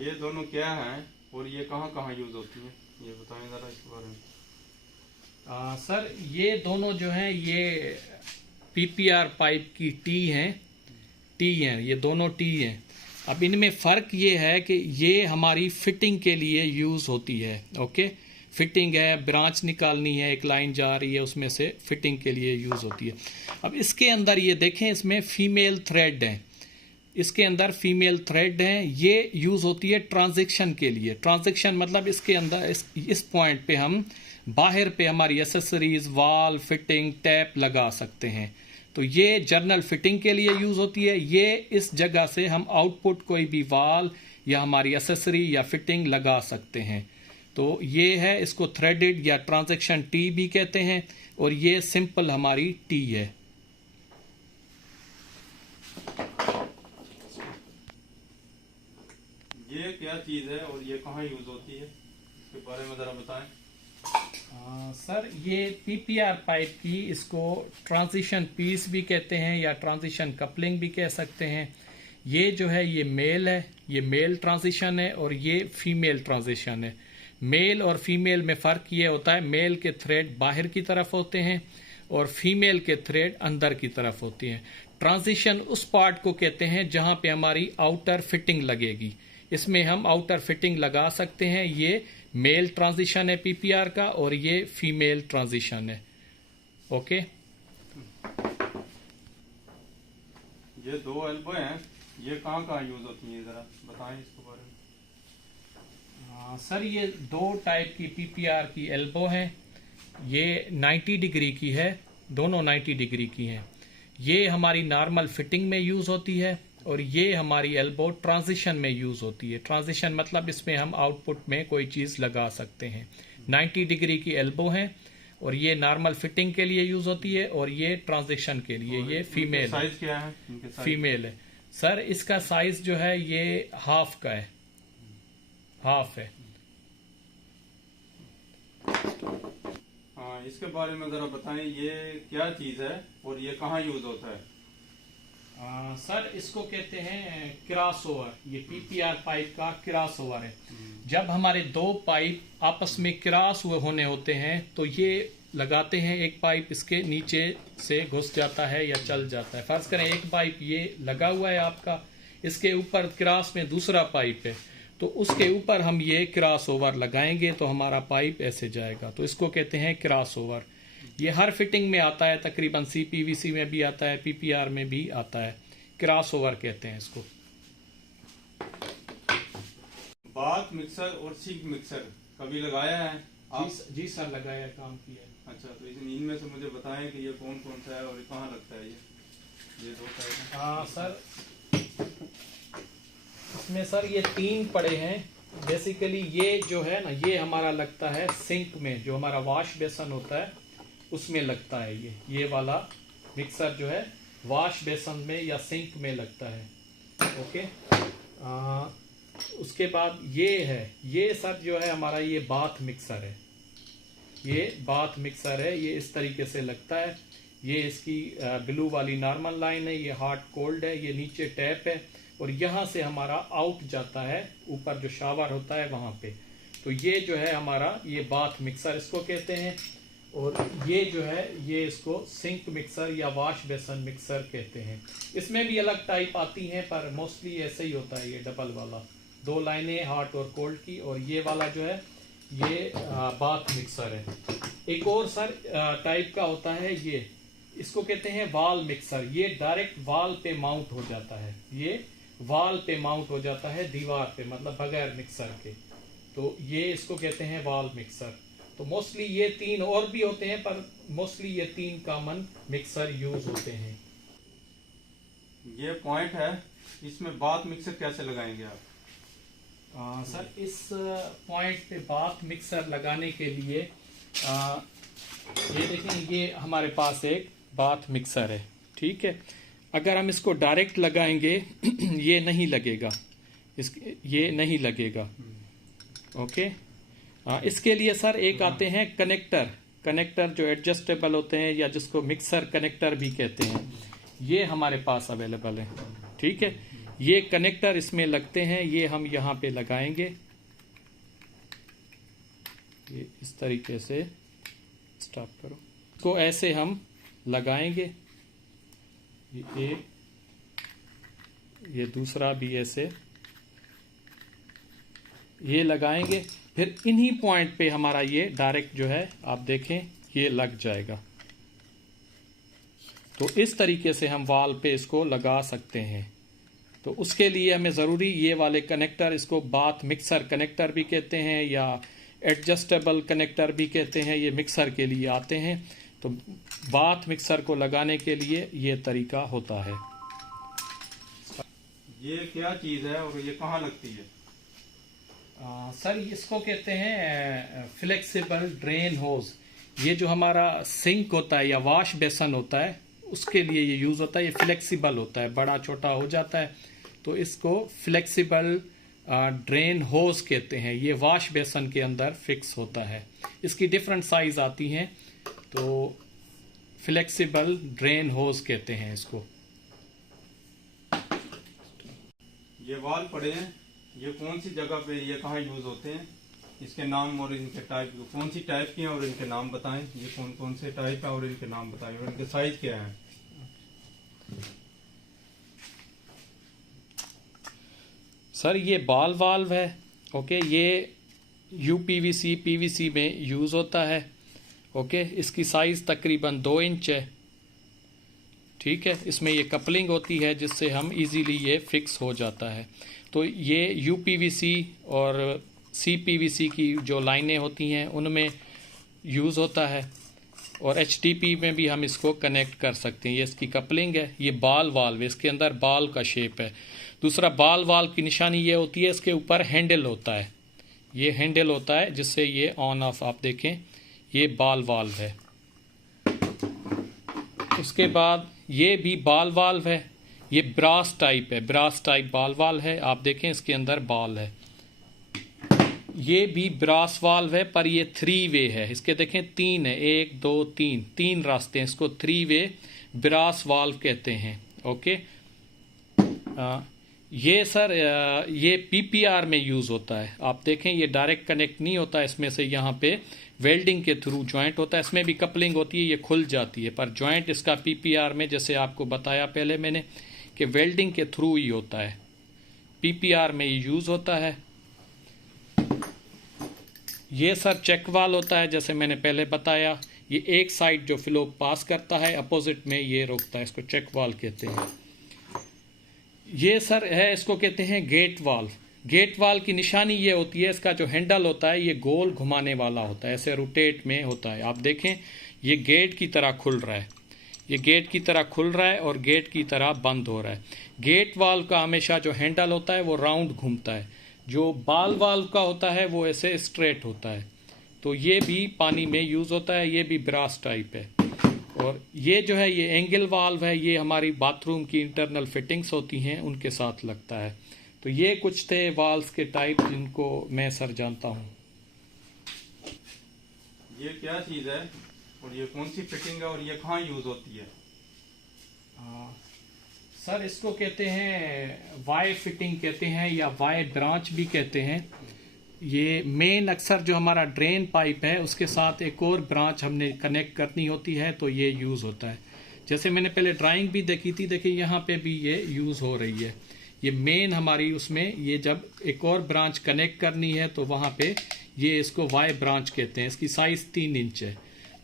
ये दोनों क्या हैं और ये कहाँ कहाँ यूज होती हैं, ये बताएं जरा इसके बारे में। सर ये दोनों जो हैं ये पीपीआर पाइप की टी हैं, ये दोनों टी हैं। अब इनमें फ़र्क ये है कि ये हमारी फिटिंग के लिए यूज़ होती है। ओके, फिटिंग है, ब्रांच निकालनी है, एक लाइन जा रही है, उसमें से फिटिंग के लिए यूज़ होती है। अब इसके अंदर ये देखें, इसमें फीमेल थ्रेड हैं, इसके अंदर फीमेल थ्रेड हैं। ये यूज़ होती है ट्रांजैक्शन के लिए। ट्रांजैक्शन मतलब इसके अंदर इस पॉइंट पे हम बाहर पे हमारी एसेसरीज, वाल, फिटिंग, टैप लगा सकते हैं। तो ये जर्नल फिटिंग के लिए यूज़ होती है। ये इस जगह से हम आउटपुट कोई भी वाल या हमारी एसेसरी या फिटिंग लगा सकते हैं। तो ये है, इसको थ्रेडेड या ट्रांजैक्शन टी भी कहते हैं, और ये सिंपल हमारी टी है। ये क्या चीज़ है और ये कहाँ यूज होती है, इसके बारे में ज़रा बताएं। सर ये पीपीआर पाइप की, इसको ट्रांजिशन पीस भी कहते हैं या ट्रांजिशन कपलिंग भी कह सकते हैं। ये जो है ये मेल है, ये मेल ट्रांजिशन है, और ये फीमेल ट्रांजिशन है। मेल और फीमेल में फ़र्क ये होता है, मेल के थ्रेड बाहर की तरफ होते हैं और फीमेल के थ्रेड अंदर की तरफ होती हैं। ट्रांजिशन उस पार्ट को कहते हैं जहाँ पे हमारी आउटर फिटिंग लगेगी। इसमें हम आउटर फिटिंग लगा सकते हैं। ये मेल ट्रांजिशन है पीपीआर का, और ये फीमेल ट्रांजिशन है। ओके, ये दो एल्बो हैं, ये कहाँ कहाँ यूज होती हैं, जरा बताएं इसके बारे में। सर ये दो टाइप की पीपीआर की एल्बो हैं। ये 90 डिग्री की है, दोनों 90 डिग्री की हैं। ये हमारी नॉर्मल फिटिंग में यूज़ होती है, और ये हमारी एल्बो ट्रांजिशन में यूज़ होती है। ट्रांजिशन मतलब इसमें हम आउटपुट में कोई चीज़ लगा सकते हैं। 90 डिग्री की एल्बो है, और ये नॉर्मल फिटिंग के लिए यूज़ होती है, और ये ट्रांजिशन के लिए। ये फीमेल साइज क्या है, फीमेल है। सर इसका साइज जो है ये हाफ का है, हाफ है। हाँ, इसके बारे में जरा बताएं, ये क्या चीज है और ये कहाँ यूज होता है। सर इसको कहते हैं क्रॉस ओवर। ये पीपीआर पाइप का क्रॉस ओवर है। जब हमारे दो पाइप आपस में क्रॉस हुए होने होते हैं तो ये लगाते हैं, एक पाइप इसके नीचे से घुस जाता है या चल जाता है। फर्ज करें एक पाइप ये लगा हुआ है आपका, इसके ऊपर क्रॉस में दूसरा पाइप है, तो उसके ऊपर हम ये क्रॉस ओवर लगाएंगे तो हमारा पाइप ऐसे जाएगा। तो इसको कहते हैं क्रॉस ओवर। ये हर फिटिंग में आता है, तकरीबन सीपीवीसी में भी आता है, पीपीआर में भी आता है। क्रॉस ओवर कहते हैं इसको। बाथ मिक्सर और सिंक मिक्सर कभी लगाया है आप? जी सर, लगाया, काम किया है। अच्छा, तो इनमें से मुझे बताएं कि ये कौन कौन सा है और कहाँ लगता है ये दो टाइप है। हाँ सर, इसमें सर ये 3 पड़े हैं। बेसिकली ये जो है ना, ये हमारा लगता है सिंक में, जो हमारा वॉश बेसन होता है उसमें लगता है। ये वाला मिक्सर जो है वॉश बेसन में या सिंक में लगता है। ओके, उसके बाद ये है, ये सर जो है हमारा ये बाथ मिक्सर है। ये बाथ मिक्सर है, ये इस तरीके से लगता है। ये इसकी ब्लू वाली नॉर्मल लाइन है, ये हॉट कोल्ड है, ये नीचे टैप है, और यहाँ से हमारा आउट जाता है, ऊपर जो शावर होता है वहाँ पे। तो ये जो है हमारा ये बाथ मिक्सर इसको कहते हैं, और ये जो है ये इसको सिंक मिक्सर या वॉश बेसन मिक्सर कहते हैं। इसमें भी अलग टाइप आती हैं, पर मोस्टली ऐसे ही होता है। ये डबल वाला 2 लाइनें हॉट और कोल्ड की, और ये वाला जो है ये बाथ मिक्सर है। एक और सर टाइप का होता है, ये इसको कहते हैं वॉल मिक्सर। ये डायरेक्ट वॉल पे माउंट हो जाता है, ये वॉल पे माउंट हो जाता है दीवार पे, मतलब बगैर मिक्सर के। तो ये इसको कहते हैं वॉल मिक्सर। तो मोस्टली ये 3 और भी होते हैं, पर मोस्टली ये 3 कॉमन मिक्सर यूज होते हैं। ये पॉइंट है, इसमें बाथ मिक्सर कैसे लगाएंगे आप? सर इस पॉइंट पे बाथ मिक्सर लगाने के लिए ये देखें, ये हमारे पास एक बाथ मिक्सर है, ठीक है। अगर हम इसको डायरेक्ट लगाएंगे ये नहीं लगेगा, ये नहीं लगेगा। ओके, इसके लिए सर एक आते हैं कनेक्टर जो एडजस्टेबल होते हैं, या जिसको मिक्सर कनेक्टर भी कहते हैं। ये हमारे पास अवेलेबल है, ठीक है। ये कनेक्टर इसमें लगते हैं, ये हम यहाँ पे लगाएंगे, ये इस तरीके से, स्टॉप करो, इसको ऐसे हम लगाएंगे, ये एक, ये दूसरा भी ऐसे ये लगाएंगे। फिर इन्हीं पॉइंट पे हमारा ये डायरेक्ट जो है आप देखें ये लग जाएगा। तो इस तरीके से हम वाल पे इसको लगा सकते हैं। तो उसके लिए हमें ज़रूरी ये वाले कनेक्टर, इसको बाथ मिक्सर कनेक्टर भी कहते हैं या एडजस्टेबल कनेक्टर भी कहते हैं, ये मिक्सर के लिए आते हैं। तो बाथ मिक्सर को लगाने के लिए ये तरीका होता है। ये क्या चीज़ है और ये कहाँ लगती है? सर इसको कहते हैं फ्लेक्सिबल ड्रेन होज। ये जो हमारा सिंक होता है या वॉश बेसन होता है उसके लिए ये यूज़ होता है। ये फ्लेक्सिबल होता है, बड़ा छोटा हो जाता है, तो इसको फ्लेक्सिबल ड्रेन होज कहते हैं। ये वॉश बेसन के अंदर फिक्स होता है। इसकी डिफरेंट साइज आती हैं, तो फ्लेक्सिबल ड्रेन होज कहते हैं इसको। ये वाल पड़े हैं, ये कौन सी जगह पे, ये कहाँ यूज होते हैं, इसके नाम और इनके टाइप, कौन सी टाइप की हैं और इनके नाम बताएं। ये कौन कौन से टाइप है और इनके नाम बताएं और इनके साइज क्या है। सर ये बॉल वाल्व है, ओके, ये यूपीवीसी पीवीसी में यूज़ होता है, ओके। इसकी साइज़ तकरीबन 2 इंच है, ठीक है। इसमें ये कपलिंग होती है जिससे हम इजीली ये फिक्स हो जाता है। तो ये यूपीवीसी और सीपीवीसी की जो लाइनें होती हैं उनमें यूज़ होता है, और एचडीपी में भी हम इसको कनेक्ट कर सकते हैं। ये इसकी कपलिंग है। ये बॉल वाल्व, इसके अंदर बॉल का शेप है। दूसरा बॉल वाल्व की निशानी ये होती है, इसके ऊपर हैंडल होता है, ये हैंडल होता है जिससे ये ऑन ऑफ, आप देखें ये बॉल वाल्व है। उसके बाद ये भी बॉल वाल्व है, ये ब्रास टाइप है, ब्रास टाइप बॉल वाल्व है। आप देखें इसके अंदर बॉल है। ये भी ब्रास वाल्व है, पर ये 3 वे है। इसके देखें 3 है, 1 2 3, 3 रास्ते हैं। इसको 3 वे ब्रास वाल्व कहते हैं, ओके। ये सर ये पीपीआर में यूज़ होता है। आप देखें ये डायरेक्ट कनेक्ट नहीं होता है, इसमें से यहाँ पे वेल्डिंग के थ्रू जॉइंट होता है। इसमें भी कपलिंग होती है, ये खुल जाती है, पर जॉइंट इसका पीपीआर में, जैसे आपको बताया पहले मैंने, कि वेल्डिंग के थ्रू ही होता है, पीपीआर में यूज़ होता है। ये सर चेक वाल होता है, जैसे मैंने पहले बताया। ये एक साइड जो फ्लो पास करता है, अपोजिट में ये रोकता है, इसको चेक वाल कहते हैं। ये सर है, इसको कहते हैं गेट वाल। गेट वाल की निशानी ये होती है, इसका जो हैंडल होता है ये गोल घुमाने वाला होता है, ऐसे रोटेट में होता है। आप देखें ये गेट की तरह खुल रहा है, ये गेट की तरह खुल रहा है और गेट की तरह बंद हो रहा है। गेट वाल्व का हमेशा जो हैंडल होता है वो राउंड घूमता है, जो बॉल वाल्व का होता है वो ऐसे स्ट्रेट होता है। तो ये भी पानी में यूज़ होता है, ये भी ब्रास टाइप है। और ये जो है ये एंगल वाल्व है, ये हमारी बाथरूम की इंटरनल फिटिंग्स होती हैं उनके साथ लगता है। तो ये कुछ थे वाल्व्स के टाइप जिनको मैं सर जानता हूँ। ये क्या चीज़ है और ये कौन सी फिटिंग है और ये कहाँ यूज़ होती है? सर इसको कहते हैं वाई फिटिंग कहते हैं या वाई ब्रांच भी कहते हैं। ये मेन अक्सर जो हमारा ड्रेन पाइप है उसके साथ एक और ब्रांच हमने कनेक्ट करनी होती है, तो ये यूज़ होता है। जैसे मैंने पहले ड्राइंग भी देखी थी, देखिए यहाँ पे भी ये यूज़ हो रही है। ये मेन हमारी उसमें, ये जब एक और ब्रांच कनेक्ट करनी है तो वहाँ पे ये इसको वाई ब्रांच कहते हैं। इसकी साइज़ 3 इंच है,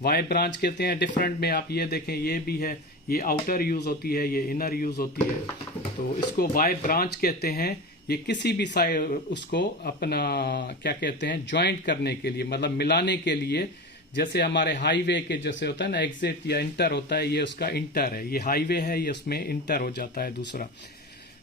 वाई ब्रांच कहते हैं। डिफरेंट में आप ये देखें, ये भी है, ये आउटर यूज़ होती है, ये इनर यूज़ होती है, तो इसको वाई ब्रांच कहते हैं। ये किसी भी साइड उसको अपना क्या कहते हैं जॉइंट करने के लिए, मतलब मिलाने के लिए, जैसे हमारे हाईवे के जैसे होता है ना एग्जिट या इंटर होता है, ये उसका इंटर है, ये हाईवे है, ये उसमें इंटर हो जाता है।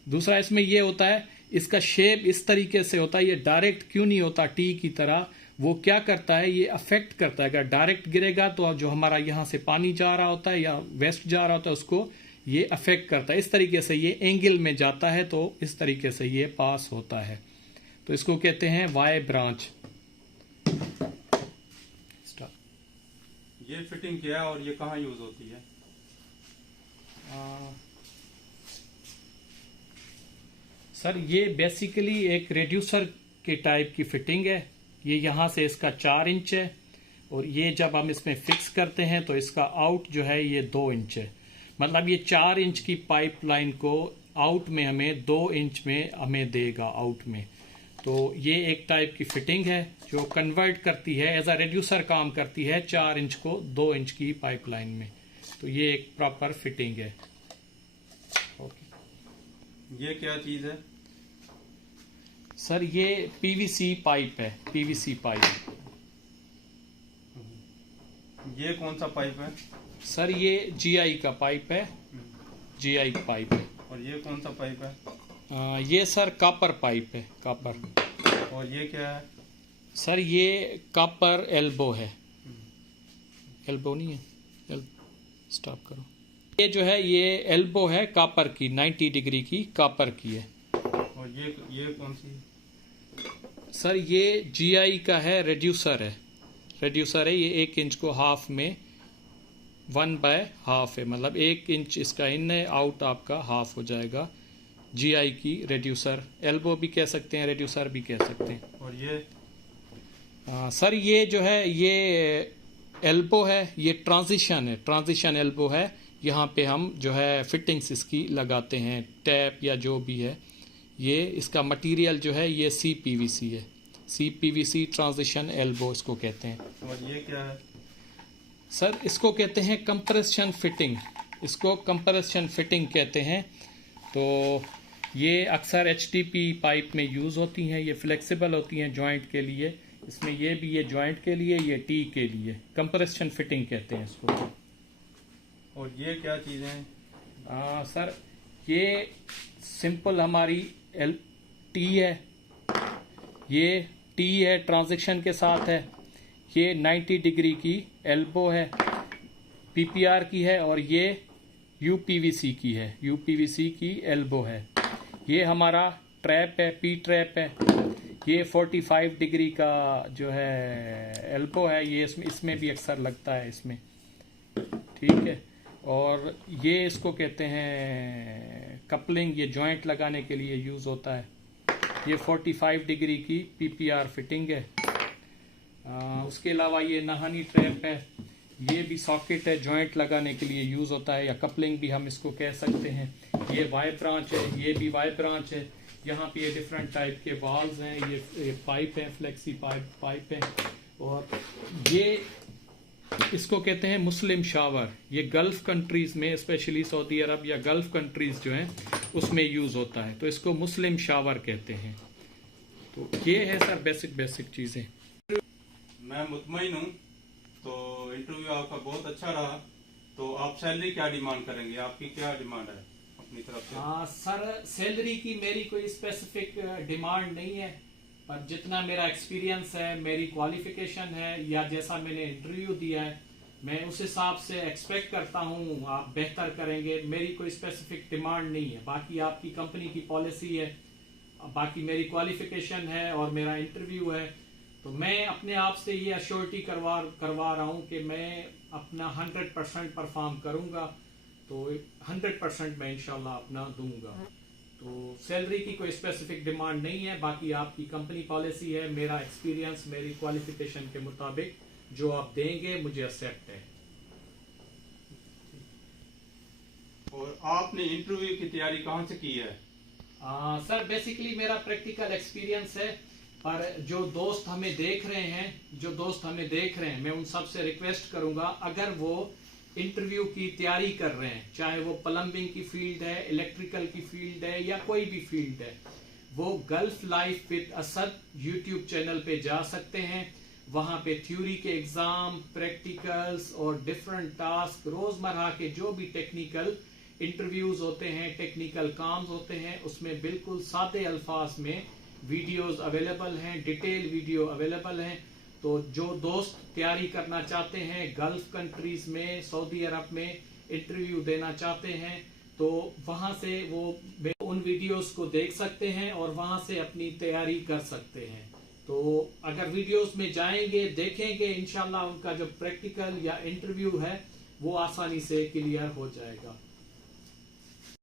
दूसरा इसमें ये होता है, इसका शेप इस तरीके से होता है, ये डायरेक्ट क्यों नहीं होता टी की तरह। वो क्या करता है, ये अफेक्ट करता है। अगर डायरेक्ट गिरेगा तो जो हमारा यहाँ से पानी जा रहा होता है या वेस्ट जा रहा होता है उसको ये अफेक्ट करता है। इस तरीके से ये एंगल में जाता है, तो इस तरीके से ये पास होता है, तो इसको कहते हैं वाई ब्रांच। ये फिटिंग क्या है और ये कहाँ यूज होती है? सर ये बेसिकली एक रेड्यूसर के टाइप की फिटिंग है। ये यहाँ से इसका 4 इंच है और ये जब हम इसमें फिक्स करते हैं तो इसका आउट जो है ये 2 इंच है। मतलब ये 4 इंच की पाइपलाइन को आउट में हमें 2 इंच में हमें देगा आउट में। तो ये एक टाइप की फिटिंग है जो कन्वर्ट करती है, एज अ रेड्यूसर काम करती है 4 इंच को 2 इंच की पाइपलाइन में। तो ये एक प्रॉपर फिटिंग है। ओके, ये क्या चीज है? सर ये पीवीसी पाइप है, पीवीसी पाइप। ये कौन सा पाइप है? सर ये जीआई का पाइप है, जीआई पाइप है। और ये कौन सा पाइप है? ये सर कॉपर पाइप है, कॉपर। और ये क्या है? सर ये कॉपर एल्बो है, एल्बो नहीं है, स्टॉप करो। ये जो है ये एल्बो है कॉपर की, 90 डिग्री की कॉपर की है। और ये कौन सी? सर ये जीआई का है, रेड्यूसर है, रेड्यूसर है। ये 1 इंच को हाफ में 1/2 है, मतलब 1 इंच इसका इन है, आउट आपका हाफ हो जाएगा। जीआई की रेड्यूसर, एल्बो भी कह सकते हैं, रेड्यूसर भी कह सकते हैं। और ये? सर ये जो है ये एल्बो है, ये ट्रांजिशन है, ट्रांजिशन एल्बो है। यहाँ पे हम जो है फिटिंग्स इसकी लगाते हैं, टैप या जो भी है। ये इसका मटेरियल जो है ये CPVC है, CPVC ट्रांजिशन एल्बो इसको कहते हैं। और ये क्या है? सर इसको कहते हैं कंप्रेशन फिटिंग, इसको कंप्रेशन फिटिंग कहते हैं। तो ये अक्सर HDP पाइप में यूज़ होती हैं, ये फ्लेक्सिबल होती हैं जॉइंट के लिए। इसमें ये भी ये जॉइंट के लिए, ये टी के लिए, कंप्रेशन फिटिंग कहते हैं इसको। और ये क्या चीज़ें हैं? सर ये सिंपल हमारी टी है, ये टी है, ट्रांजिशन के साथ है। ये 90 डिग्री की एल्बो है, PPR की है। और ये UPVC की है, UPVC की एल्बो है। ये हमारा ट्रैप है, P ट्रैप है। ये 45 डिग्री का जो है एल्बो है, ये इसमें भी अक्सर लगता है इसमें, ठीक है। और ये इसको कहते हैं कपलिंग, ये जॉइंट लगाने के लिए यूज़ होता है। ये 45 डिग्री की PPR फिटिंग है। उसके अलावा ये नहानी ट्रैप है, ये भी सॉकेट है, जॉइंट लगाने के लिए यूज़ होता है, या कपलिंग भी हम इसको कह सकते हैं। ये वाई ब्रांच है, ये भी वाई ब्रांच है। यहाँ पे ये डिफरेंट टाइप के वाल्स हैं, ये पाइप है, फ्लेक्सी पाइप है। और ये इसको कहते हैं मुस्लिम शावर। ये गल्फ कंट्रीज में, स्पेशली सऊदी अरब या गल्फ कंट्रीज जो हैं उसमें यूज़ होता है, तो इसको मुस्लिम शावर कहते हैं। तो ये है सर बेसिक चीज़ें। मैं मुतमईन हूँ, तो इंटरव्यू आपका बहुत अच्छा रहा। तो आप सैलरी क्या डिमांड करेंगे? आपकी क्या डिमांड है अपनी तरफ से? सर सैलरी की मेरी कोई स्पेसिफिक डिमांड नहीं है, पर जितना मेरा एक्सपीरियंस है, मेरी क्वालिफिकेशन है, या जैसा मैंने इंटरव्यू दिया है, मैं उस हिसाब से एक्सपेक्ट करता हूँ आप बेहतर करेंगे। मेरी कोई स्पेसिफिक डिमांड नहीं है। बाकी आपकी कंपनी की पॉलिसी है, बाकी मेरी क्वालिफिकेशन है और मेरा इंटरव्यू है। तो मैं अपने आप से ये अश्योरिटी करवा रहा हूँ कि मैं अपना 100% परफॉर्म करूँगा। तो 100% मैं इंशाल्लाह अपना दूंगा। तो सैलरी की कोई स्पेसिफिक डिमांड नहीं है, बाकी आपकी कंपनी पॉलिसी है। मेरा एक्सपीरियंस मेरी क्वालिफिकेशन के मुताबिक जो आप देंगे मुझे एक्सेप्ट है। और आपने इंटरव्यू की तैयारी कहाँ से की है? सर बेसिकली मेरा प्रैक्टिकल एक्सपीरियंस है, पर जो दोस्त हमें देख रहे हैं, मैं उन सब से रिक्वेस्ट करूंगा, अगर वो इंटरव्यू की तैयारी कर रहे हैं, चाहे वो प्लम्बिंग की फील्ड है, इलेक्ट्रिकल की फील्ड है, या कोई भी फील्ड है, वो gulf life with Asad YouTube channel पे जा सकते हैं। वहां पे थ्योरी के एग्जाम, प्रैक्टिकल्स और डिफरेंट टास्क, रोजमर्रा के जो भी टेक्निकल इंटरव्यूज होते हैं, टेक्निकल काम्स होते हैं, उसमें बिल्कुल सादे अल्फाज में वीडियोस अवेलेबल हैं, डिटेल वीडियो अवेलेबल हैं। तो जो दोस्त तैयारी करना चाहते हैं, गल्फ कंट्रीज में, सऊदी अरब में इंटरव्यू देना चाहते हैं, तो वहां से वो उन वीडियोस को देख सकते हैं और वहां से अपनी तैयारी कर सकते हैं। तो अगर वीडियोस में जाएंगे, देखेंगे, इंशाल्लाह उनका जो प्रैक्टिकल या इंटरव्यू है वो आसानी से क्लियर हो जाएगा।